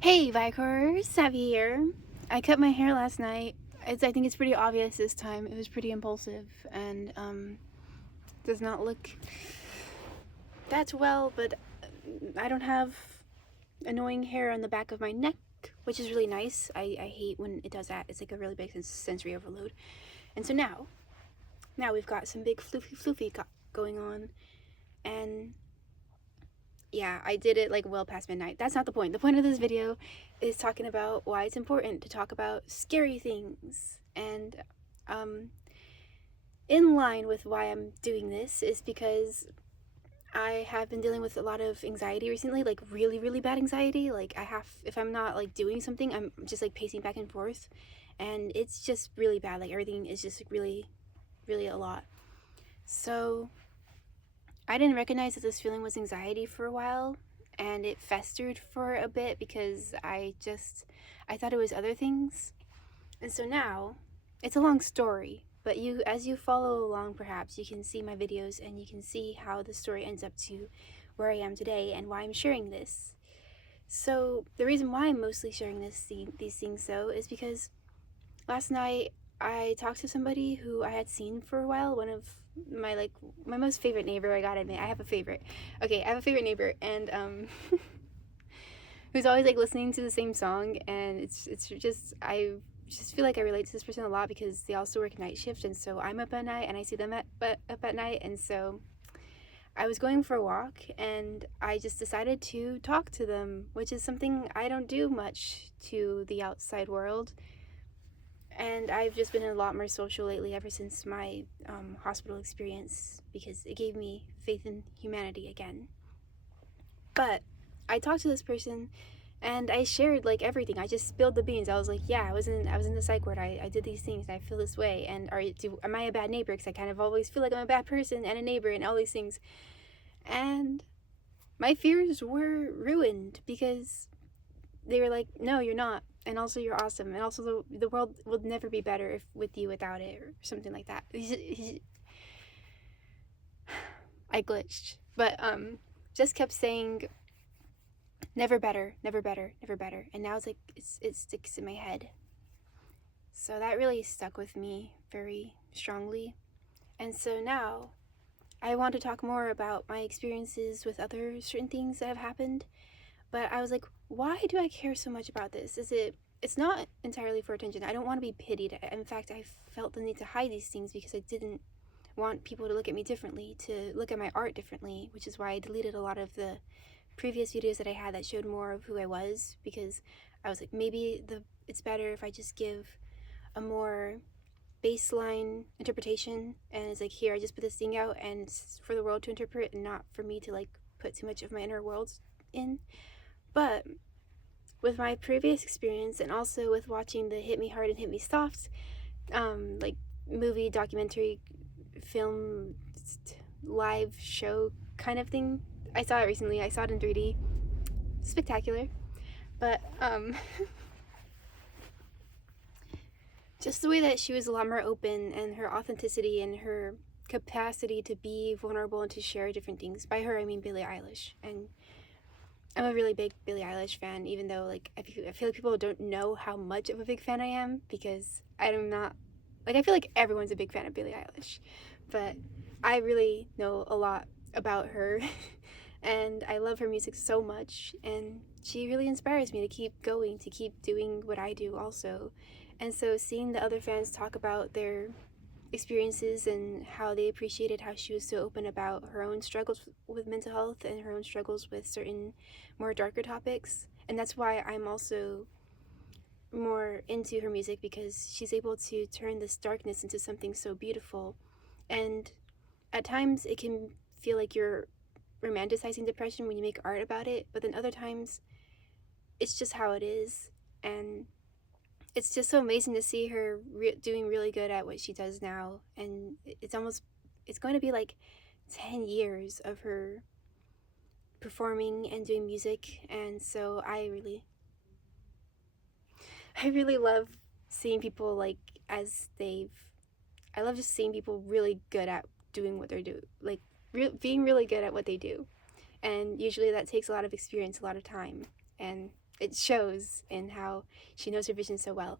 Hey Vicors, Savvy here. I cut my hair last night. I think it's pretty obvious this time. It was pretty impulsive and does not look that well, but I don't have annoying hair on the back of my neck, which is really nice. I hate when it does that. It's like a really big sensory overload. And so now we've got some big floofy going on, and yeah, I did it like well past midnight. That's not the point. The point of this video is talking about why it's important to talk about scary things. And um, in line with why I'm doing this is because I have been dealing with a lot of anxiety recently, like really, really bad anxiety. Like if I'm not like doing something, I'm just like pacing back and forth. And it's just really bad. Like everything is just like, really, really a lot. So I didn't recognize that this feeling was anxiety for a while, and it festered for a bit because I thought it was other things. And so now it's a long story, but as you follow along, perhaps you can see my videos and you can see how the story ends up to where I am today and why I'm sharing this. So the reason why I'm mostly sharing these things though is because last night I talked to somebody who I had seen for a while, one of my most favorite neighbor. I gotta admit, I have a favorite. Okay, I have a favorite neighbor, and who's always like listening to the same song, and it's just I just feel like I relate to this person a lot because they also work night shift, and so I'm up at night and I see them up at night, and so I was going for a walk and I just decided to talk to them, which is something I don't do much to the outside world. And I've just been a lot more social lately ever since my hospital experience because it gave me faith in humanity again. But I talked to this person and I shared like everything. I just spilled the beans. I was like, yeah, I was in the psych ward. I did these things and I feel this way. And am I a bad neighbor? Because I kind of always feel like I'm a bad person and a neighbor and all these things. And my fears were ruined because they were like, no, you're not. And also, you're awesome. And also, the world will never be better if with you without it, or something like that. I glitched, but just kept saying, never better, never better, never better. And now it's like it sticks in my head. So that really stuck with me very strongly. And so now I want to talk more about my experiences with other certain things that have happened. But I was like, why do I care so much about this? It's not entirely for attention. I don't want to be pitied. In fact, I felt the need to hide these things because I didn't want people to look at me differently, to look at my art differently, which is why I deleted a lot of the previous videos that I had that showed more of who I was, because I was like, maybe it's better if I just give a more baseline interpretation, and it's like, here, I just put this thing out and it's for the world to interpret and not for me to like put too much of my inner worlds in. But with my previous experience and also with watching the Hit Me Hard and Hit Me Soft like movie, documentary, film, live show kind of thing, I saw it recently. I saw it in 3D. Spectacular. But just the way that she was a lot more open, and her authenticity and her capacity to be vulnerable and to share different things. By her I mean Billie Eilish. And I'm a really big Billie Eilish fan, even though like I feel like people don't know how much of a big fan I am, because I'm not like, I feel like everyone's a big fan of Billie Eilish, but I really know a lot about her and I love her music so much, and she really inspires me to keep going, to keep doing what I do also. And so seeing the other fans talk about their experiences and how they appreciated how she was so open about her own struggles with mental health and her own struggles with certain more darker topics. And that's why I'm also more into her music, because she's able to turn this darkness into something so beautiful. And at times it can feel like you're romanticizing depression when you make art about it, but then other times it's just how it is. And it's just so amazing to see her doing really good at what she does now. And it's going to be like 10 years of her performing and doing music. And so I really love seeing people like, as they've I love just seeing people really good at doing what they're doing, like being really good at what they do. And usually that takes a lot of experience, a lot of time. And it shows in how she knows her vision so well.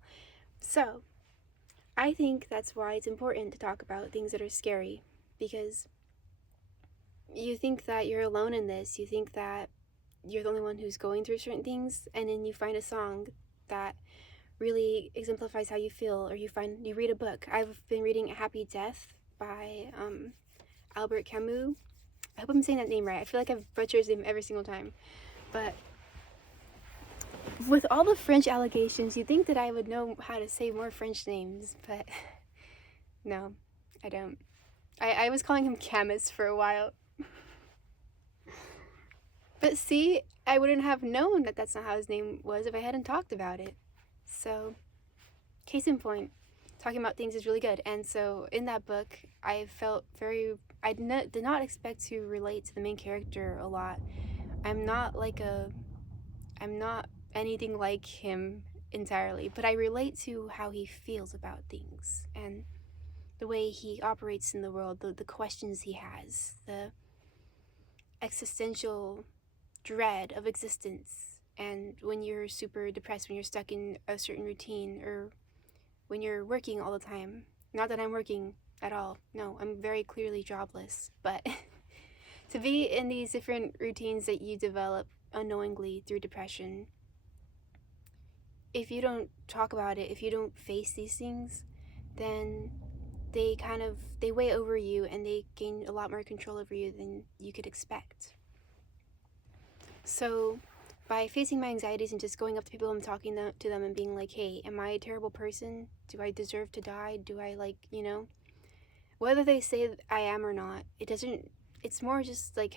So I think that's why it's important to talk about things that are scary, because you think that you're alone in this. You think that you're the only one who's going through certain things, and then you find a song that really exemplifies how you feel, or you read a book. I've been reading A Happy Death by Albert Camus. I hope I'm saying that name right. I feel like I've butchered his name every single time. But with all the French allegations, you'd think that I would know how to say more French names, but no, I don't. I was calling him Camus for a while. But see, I wouldn't have known that that's not how his name was if I hadn't talked about it. So, case in point, talking about things is really good. And so in that book, I felt did not expect to relate to the main character a lot. I'm not anything like him entirely, but I relate to how he feels about things and the way he operates in the world, the questions he has, the existential dread of existence. And when you're super depressed, when you're stuck in a certain routine, or when you're working all the time. Not that I'm working at all. No, I'm very clearly jobless. But to be in these different routines that you develop unknowingly through depression, if you don't talk about it, if you don't face these things, then they weigh over you and they gain a lot more control over you than you could expect. So by facing my anxieties and just going up to people and talking to them and being like, hey, am I a terrible person? Do I deserve to die? Do I whether they say I am or not, it's more just like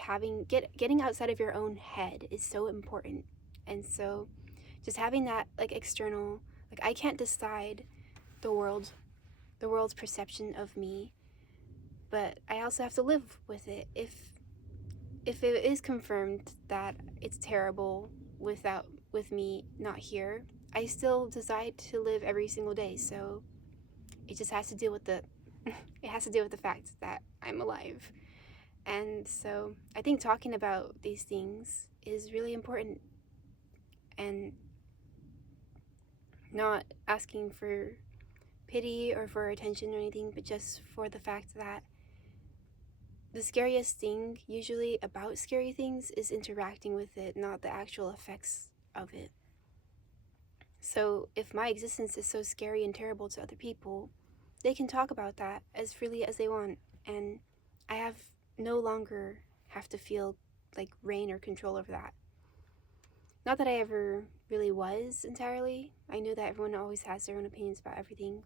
getting outside of your own head is so important. And so just having that external, I can't decide the world's perception of me, but I also have to live with it. If it is confirmed that it's terrible with me not here, I still decide to live every single day. So it just has to deal with the fact that I'm alive. And so I think talking about these things is really important, and not asking for pity or for attention or anything, but just for the fact that the scariest thing usually about scary things is interacting with it, not the actual effects of it. So if my existence is so scary and terrible to other people, they can talk about that as freely as they want, and I no longer have to feel like reign or control over that. Not that I ever really was entirely. I know that everyone always has their own opinions about everything,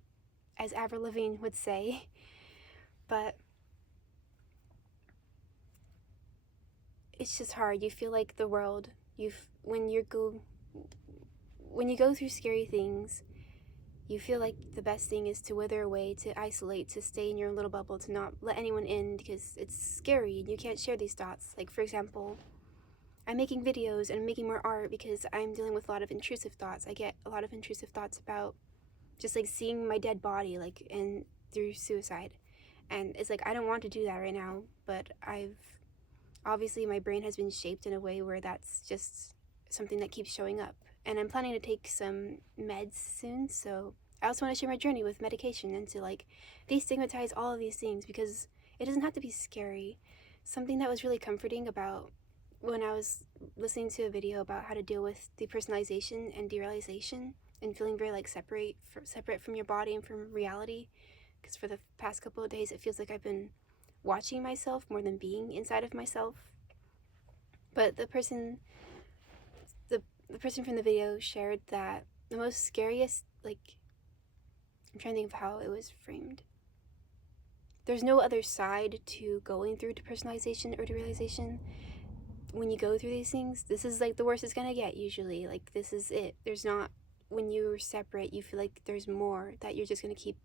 as Avril Lavigne would say, but it's just hard. You feel like the world, when you go through scary things, you feel like the best thing is to wither away, to isolate, to stay in your little bubble, to not let anyone in because it's scary and you can't share these thoughts. Like, for example, I'm making videos and I'm making more art because I'm dealing with a lot of intrusive thoughts. I get a lot of intrusive thoughts about just seeing my dead body and through suicide. And it's I don't want to do that right now, but obviously my brain has been shaped in a way where that's just something that keeps showing up. And I'm planning to take some meds soon, so I also want to share my journey with medication and to destigmatize all of these things, because it doesn't have to be scary. Something that was really comforting about when I was listening to a video about how to deal with depersonalization and derealization and feeling very separate from your body and from reality, because for the past couple of days it feels like I've been watching myself more than being inside of myself. But the person from the video shared that the most scariest, I'm trying to think of how it was framed. There's no other side to going through depersonalization or derealization. When you go through these things, this is the worst it's gonna get usually. This is it. There's not, when you're separate, you feel like there's more, that you're just gonna keep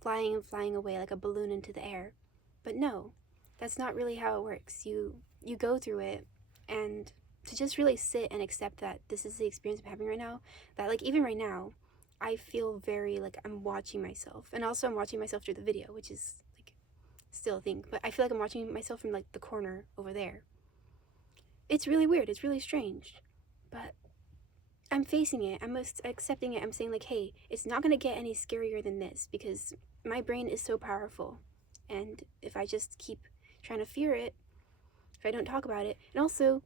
flying and flying away like a balloon into the air. But no, that's not really how it works. You go through it, and to just really sit and accept that this is the experience I'm having right now, that even right now, I feel very I'm watching myself. And also I'm watching myself through the video, which is still a thing, but I feel like I'm watching myself from the corner over there. It's really weird, it's really strange, but I'm facing it. I'm accepting it. I'm saying like, hey, it's not gonna get any scarier than this because my brain is so powerful. And if I just keep trying to fear it, if I don't talk about it, and also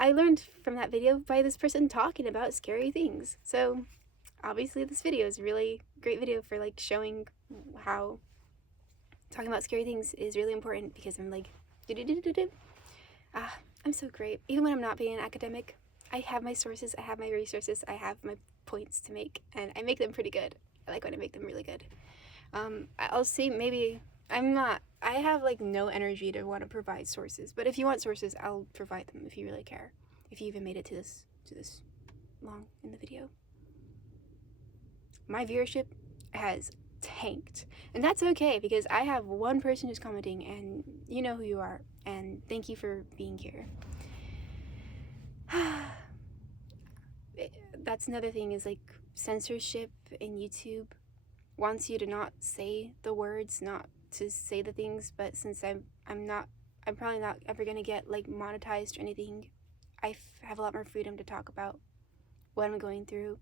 I learned from that video by this person talking about scary things. So obviously this video is a really great video for like showing how talking about scary things is really important because I'm like, I'm so great. Even when I'm not being an academic, I have my sources, I have my resources, I have my points to make, and I make them pretty good. I like when I make them really good. I'll say maybe I have like no energy to want to provide sources, but if you want sources, I'll provide them if you really care. If you even made it to this long in the video. My viewership has tanked, and that's okay because I have one person who's commenting, and you know who you are, and thank you for being here. That's another thing is like censorship in YouTube wants you to not say the words, not to say the things, but since I'm probably not ever gonna get like monetized or anything, I have a lot more freedom to talk about what I'm going through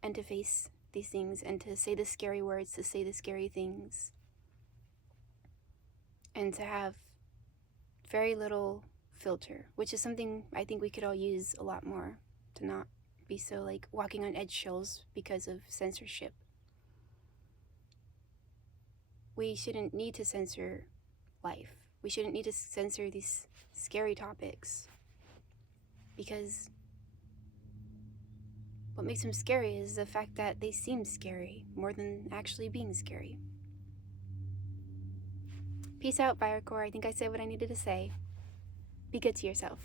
and to face these things and to say the scary words, to say the scary things, and to have very little filter, which is something I think we could all use a lot more, to not be so like walking on eggshells because of censorship. We shouldn't need to censor life. We shouldn't need to censor these scary topics because what makes them scary is the fact that they seem scary more than actually being scary. Peace out, Firecore. I think I said what I needed to say. Be good to yourself.